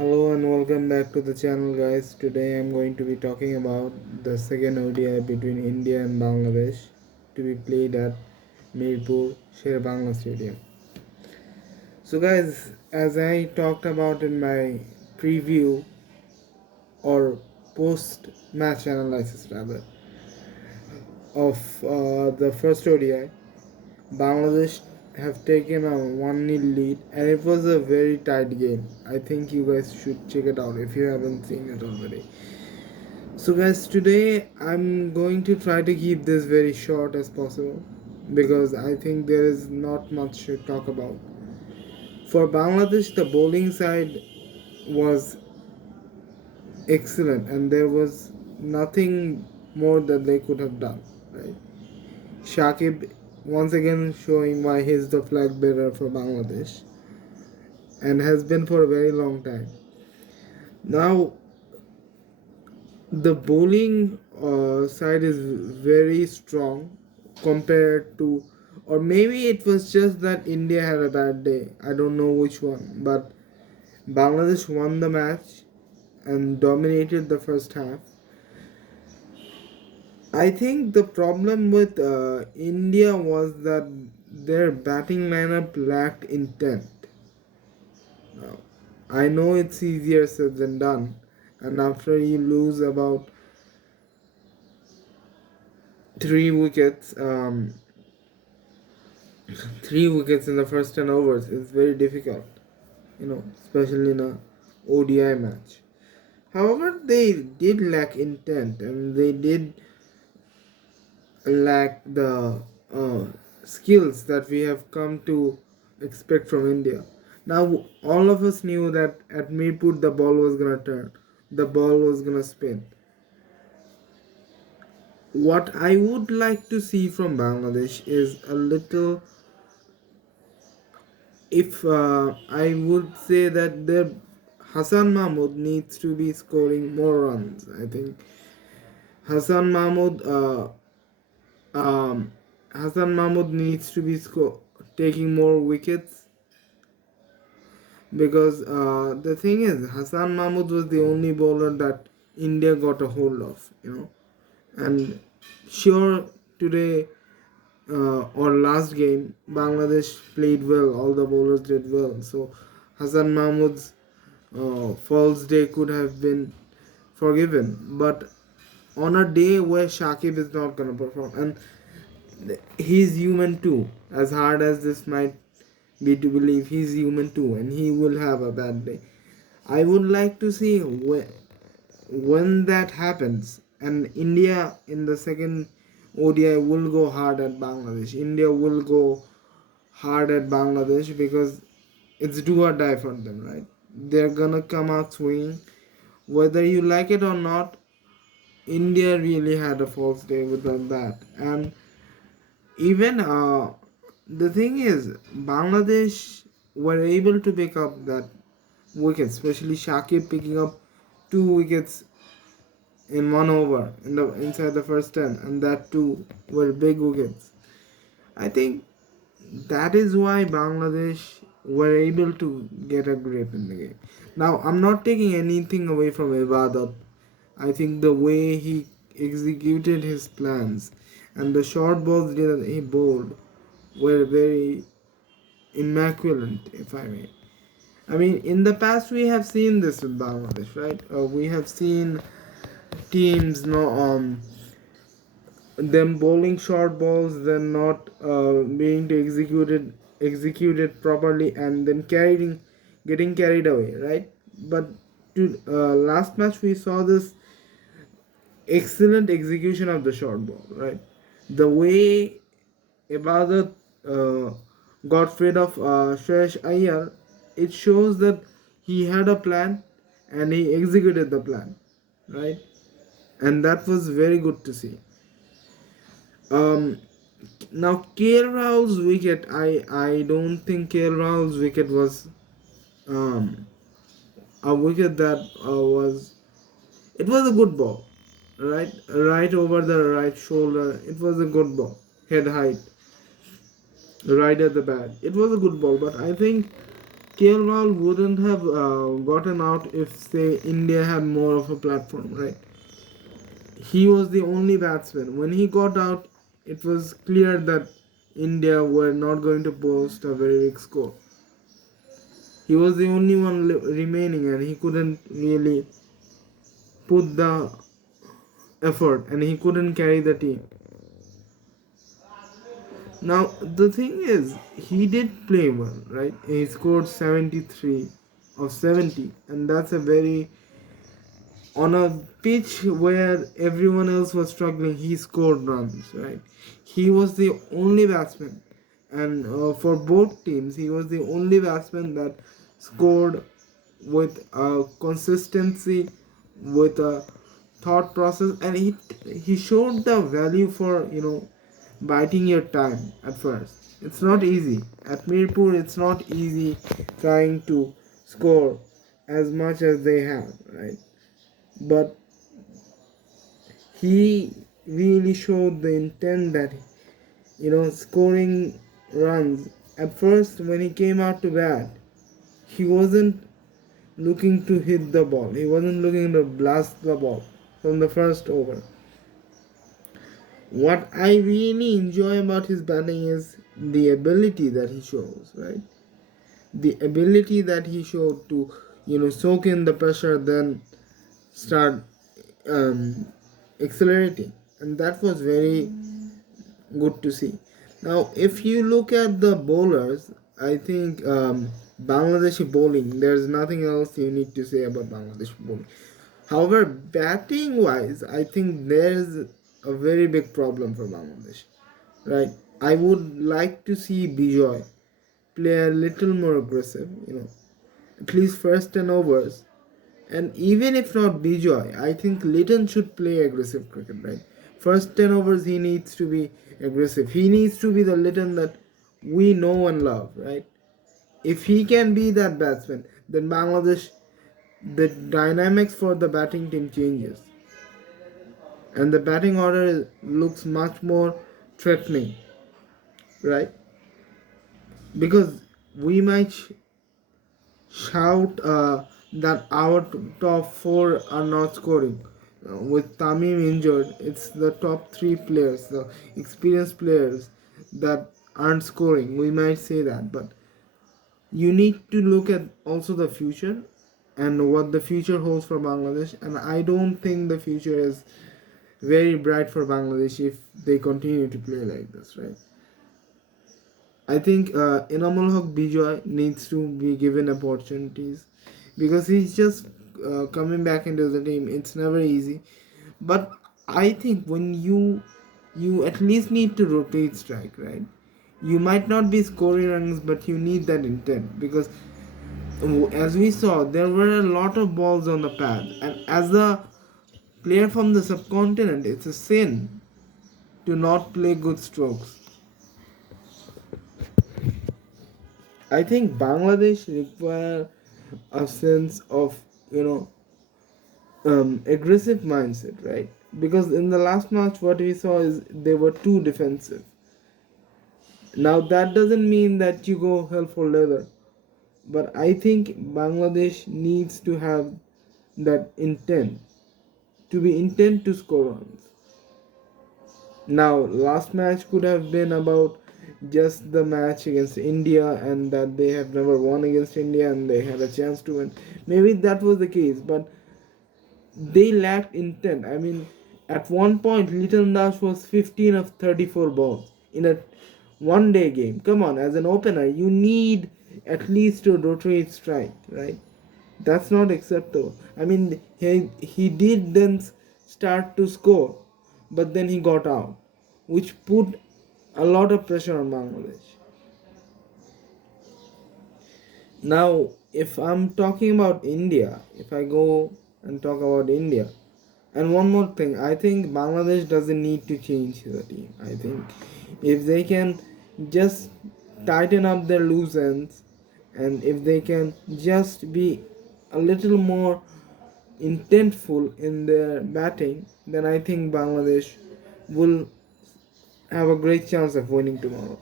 Hello and welcome back to the channel, guys. Today I'm going to be talking about the second ODI between India and Bangladesh to be played at Mirpur Sher Stadium. So guys, as I talked about in my preview or post match analysis rather of the first ODI, Bangladesh have taken a 1-0 lead and it was a very tight game. I think you guys should check it out if you haven't seen it already. So guys, today I'm going to try to keep this very short as possible because I think there is not much to talk about. For Bangladesh, the bowling side was excellent and there was nothing more that they could have done, right? Shakib once again showing why he's the flag bearer for Bangladesh and has been for a very long time. Now, the bowling side is very strong compared to, or maybe it was just that India had a bad day. I don't know which one, but Bangladesh won the match and dominated the first half. I think the problem with India was that their batting lineup lacked intent. Now, I know it's easier said than done, and after you lose about three wickets, three wickets in the first 10 overs is very difficult, especially in a ODI match. However, they did lack intent and they did lack the skills that we have come to expect from India. Now, all of us knew that at Mirpur the ball was gonna turn, the ball was gonna spin. What I would like to see from Bangladesh is a little, if I would say that their Hassan Mahmood needs to be scoring more runs. I think Hassan Mahmood, um, Hassan Mahmood needs to be taking more wickets because the thing is Hassan Mahmood was the only bowler that India got a hold of, and sure today or last game, Bangladesh played well. All the bowlers did well. So Hassan Mahmood's false day could have been forgiven. But on a day where Shakib is not gonna perform, and he's human too. As hard as this might be to believe, he's human too, and he will have a bad day. I would like to see when that happens, and India in the second ODI will go hard at Bangladesh. India will go hard at Bangladesh because it's do or die for them, right? They're gonna come out swinging. Whether you like it or not, India really had a false day with that. And even the thing is, Bangladesh were able to pick up that wicket, especially Shakib picking up two wickets in 1 over in the inside the first 10, and that too were big wickets. I think that is why Bangladesh were able to get a grip in the game. Now, I'm not taking anything away from Ibadat. I think the way he executed his plans and the short balls that he bowled were very immaculate, if I may. I mean, in the past we have seen this with Bangladesh, right? We have seen teams them bowling short balls, then not being to executed properly, and then getting carried away, right? But to last match we saw this excellent execution of the short ball, right? The way Ibadat got rid of Shresh Iyer, it shows that he had a plan and he executed the plan, right? And that was very good to see. Um, Now KL Rao's wicket, I don't think KL Rao's wicket was um, a wicket that was, it was a good ball, right over the right shoulder. It was a good ball, head height, right at the bat. It was a good ball, but I think KL wouldn't have gotten out if, say, India had more of a platform, right? He was the only batsman. When he got out, it was clear that India were not going to post a very big score. He was the only one remaining, and he couldn't really put the effort, and he couldn't carry the team. Now, the thing is, he did play well, right? He scored 73 of 70, and that's a very, on a pitch where everyone else was struggling, he scored runs, right? He was the only batsman, and for both teams, he was the only batsman that scored with a consistency, with a thought process, and he showed the value for, biding your time at first. It's not easy at Mirpur. It's not easy trying to score as much as they have, right? But he really showed the intent that, scoring runs. At first, when he came out to bat, he wasn't looking to hit the ball. He wasn't looking to blast the ball from the first over. What I really enjoy about his batting is the ability that he shows, right? The ability that he showed to, soak in the pressure, then start um, accelerating, and that was very good to see. Now, if you look at the bowlers, I think Bangladeshi bowling, there's nothing else you need to say about Bangladeshi bowling. However, batting wise, I think there's a very big problem for Bangladesh, right? I would like to see Bijoy play a little more aggressive, at least first 10 overs. And even if not Bijoy, I think Litton should play aggressive cricket, right? First 10 overs, he needs to be aggressive. He needs to be the Litton that we know and love, right? If he can be that batsman, then Bangladesh, the dynamics for the batting team changes. And the batting order looks much more threatening, right? Because we might shout that our top four are not scoring. With Tamim injured, it's the top three players, the experienced players, that aren't scoring. We might say that, but you need to look at also the future and what the future holds for Bangladesh. And I don't think the future is very bright for Bangladesh if they continue to play like this, right? I think Inamul Haq Bijoy needs to be given opportunities because he's just coming back into the team. It's never easy, but I think when you at least need to rotate strike, right? You might not be scoring runs, but you need that intent because as we saw, there were a lot of balls on the pad, and as a player from the subcontinent, it's a sin to not play good strokes. I think Bangladesh require a sense of aggressive mindset, right? Because in the last match, what we saw is they were too defensive. Now that doesn't mean that you go hell for leather, but I think Bangladesh needs to have that intent to be intent to score runs. Now, last match could have been about just the match against India and that they have never won against India and they had a chance to win. Maybe that was the case, but they lacked intent. I mean, at one point, Little Dash was 15 of 34 balls in a one day game. Come on, as an opener, you need at least to rotate strike, right? That's not acceptable. I mean, he did then start to score, but then he got out, which put a lot of pressure on Bangladesh. Now, if I'm talking about India, if I go and talk about India, and one more thing, I think Bangladesh doesn't need to change the team. I think if they can just tighten up their loose ends, and if they can just be a little more intentful in their batting, then I think Bangladesh will have a great chance of winning tomorrow.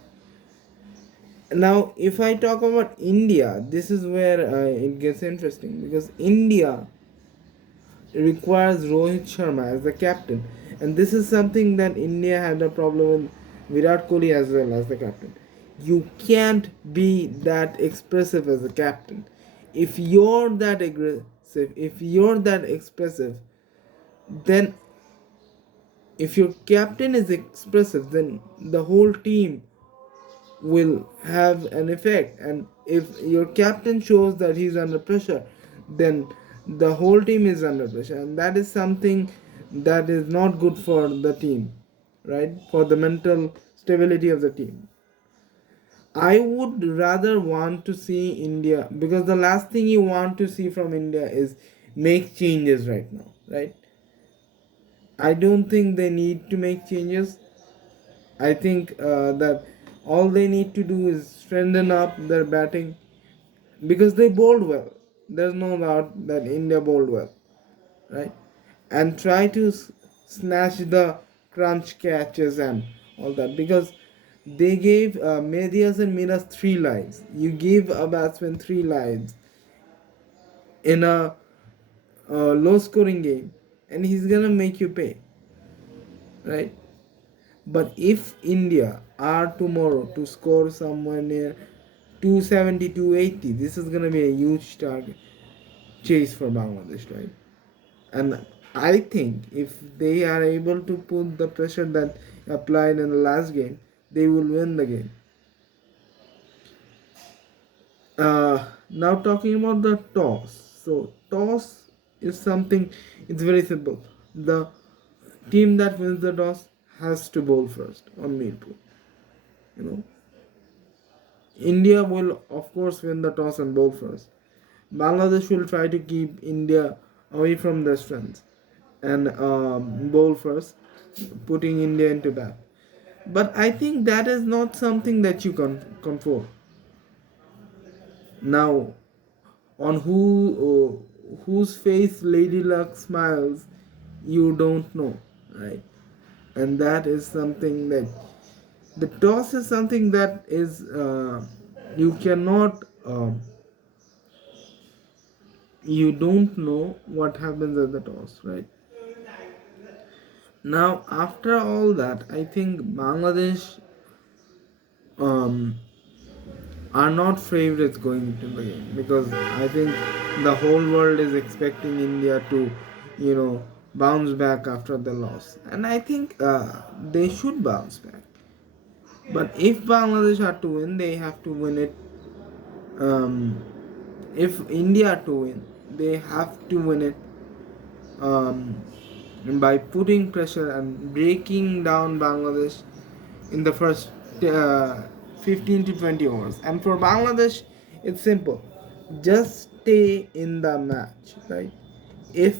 Now, if I talk about India, this is where it gets interesting, because India requires Rohit Sharma as the captain, and this is something that India had a problem with Virat Kohli as well as the captain. You can't be that expressive as a captain. If you're that aggressive, if you're that expressive, then if your captain is expressive, then the whole team will have an effect. And if your captain shows that he's under pressure, then the whole team is under pressure, and that is something that is not good for the team, right? For the mental stability of the team. I would rather want to see India, because the last thing you want to see from India is make changes right now, right? I don't think they need to make changes. I think that all they need to do is strengthen up their batting, because they bowled well. There's no doubt that India bowled well, right? And try to snatch the crunch catches and all that, because they gave Medias and Minas 3 lives. You give a batsman 3 lives in a low scoring game, and he's gonna make you pay, right? But if India are tomorrow to score somewhere near 270, 280, this is going to be a huge target chase for Bangladesh, right? And I think if they are able to put the pressure that applied in the last game, they will win the game. Now talking about the toss. So toss is something, it's very simple. The team that wins the toss has to bowl first on Mirpur. You know, India will, of course, win the toss and bowl first. Bangladesh will try to keep India away from their strengths and bowl first, putting India into bat. But I think that is not something that you can control. Now, on whose face Lady Luck smiles, you don't know, right? And that is something that the toss is something that is you cannot. You don't know what happens at the toss, right? Now, after all that, I think Bangladesh um, are not favorites going into the game, because I think the whole world is expecting India to, bounce back after the loss, and I think they should bounce back. But if Bangladesh are to win, they have to win it. Um, if India are to win, they have to win it um, by putting pressure and breaking down Bangladesh in the first uh, 15 to 20 overs. And for Bangladesh, it's simple, just stay in the match, right? If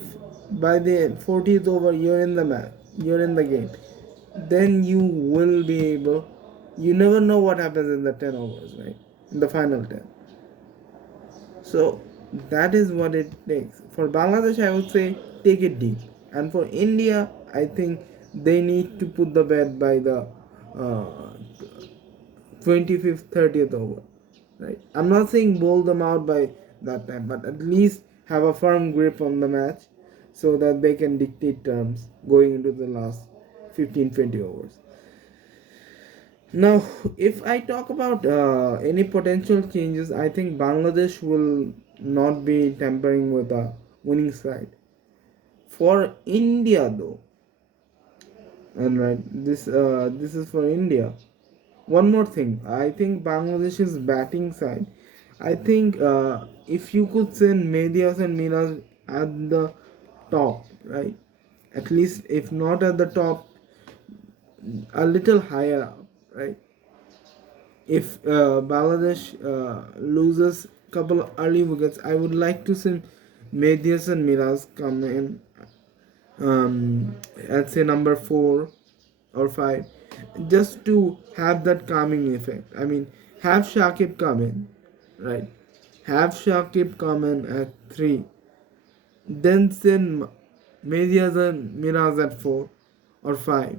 by the 40th over you're in the match, you're in the game, then you will be able. You never know what happens in the 10 overs, right? In the final 10. So that is what it takes. For Bangladesh, I would say take it deep. And for India, I think they need to put the bet by the uh, 25th, 30th over. Right? I'm not saying bowl them out by that time, but at least have a firm grip on the match so that they can dictate terms going into the last 15, 20 overs. Now, if I talk about any potential changes, I think Bangladesh will not be tampering with a winning side. For India, though, and right, this is for India. One more thing, I think Bangladesh's batting side. I think if you could send Medias and Minas at the top, right? At least if not at the top, a little higher up, right? If Bangladesh loses couple of early wickets, I would like to see Medias and Miraz come in at say number 4 or 5, just to have that calming effect. I mean, have Shakib come in, right? Have Shakib come in at 3, then send Medias and Miraz at 4 or 5.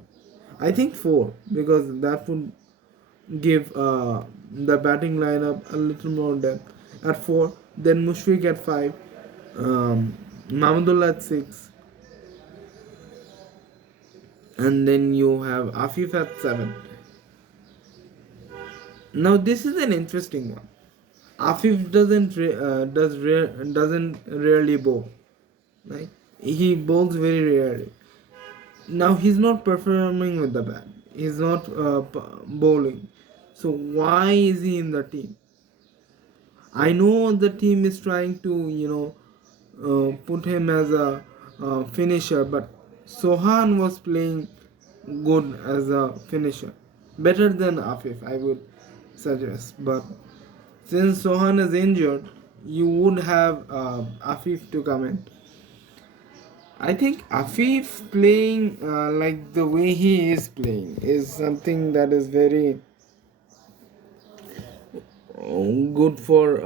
I think 4, because that would give the batting lineup a little more depth. At 4, then Mushfiq at 5, Mahmudullah at 6, and then you have Afif at 7. Now this is an interesting one. Afif doesn't rarely bowl, right? He bowls very rarely. Now he's not performing with the bat. He's not bowling. So why is he in the team? I know the team is trying to put him as a finisher, but Sohan was playing good as a finisher, better than Afif, I would suggest. But since Sohan is injured, you would have Afif to come in. I think Afif playing like the way he is playing is something that is very good for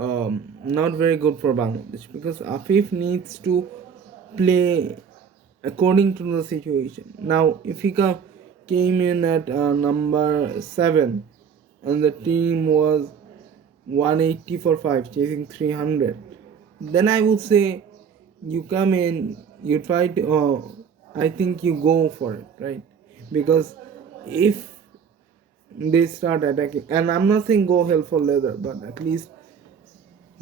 not very good for Bangladesh, because Afif needs to play according to the situation. Now, if he came in at number 7 and the team was 180 for 5, chasing 300, then I would say you come in, you try to, I think you go for it, right? Because if they start attacking, and I'm not saying go hell for leather, but at least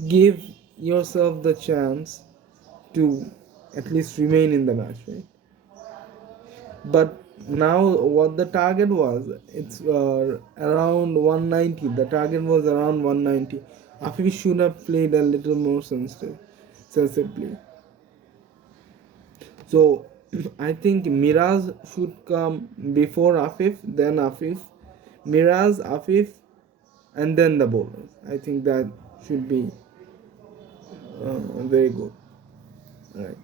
give yourself the chance to at least remain in the match, right? But now what the target was, it's around 190. The target was around 190. Afif should have played a little more sensibly. So I think Miraz should come before Afif, then Afif, Miraz, Afif, and then the bowlers. I think that should be very good. Right.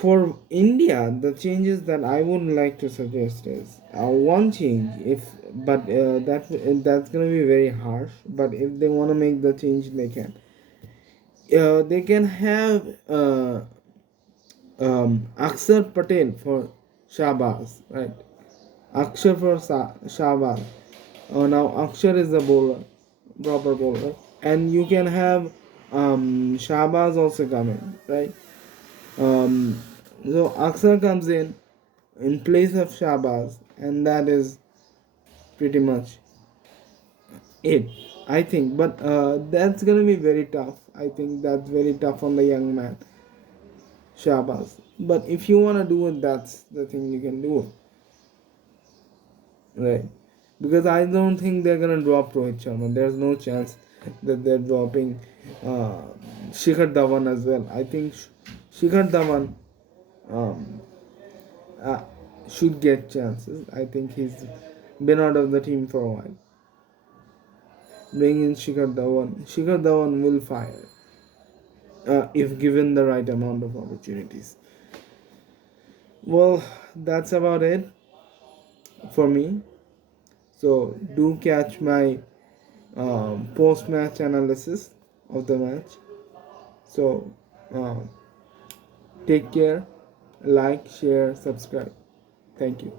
For India, the changes that I would like to suggest is one change, if but that's gonna be very harsh. But if they want to make the change, they can. They can have Akshar Patel for Shahbaz, right? Akshar for Shahbaz. Now Akshar is the bowler, proper bowler, and you can have Shahbaz also come in, right? Um, so Akshar comes in place of Shahbaz, and that is pretty much it, I think. But that's gonna be very tough. I think that's very tough on the young man, Shahbaz. But if you wanna do it, that's the thing you can do it, right? Because I don't think they're gonna drop Rohit Sharma. There's no chance that they're dropping uh, Shikhar Dhawan as well. I think Shikhar Dhawan um, uh, should get chances. I think he's been out of the team for a while. Bring in Shikhar Dhawan. Shikhar Dhawan will fire if given the right amount of opportunities. Well, that's about it for me. So do catch my post-match analysis of the match. So take care, like, share, subscribe. Thank you.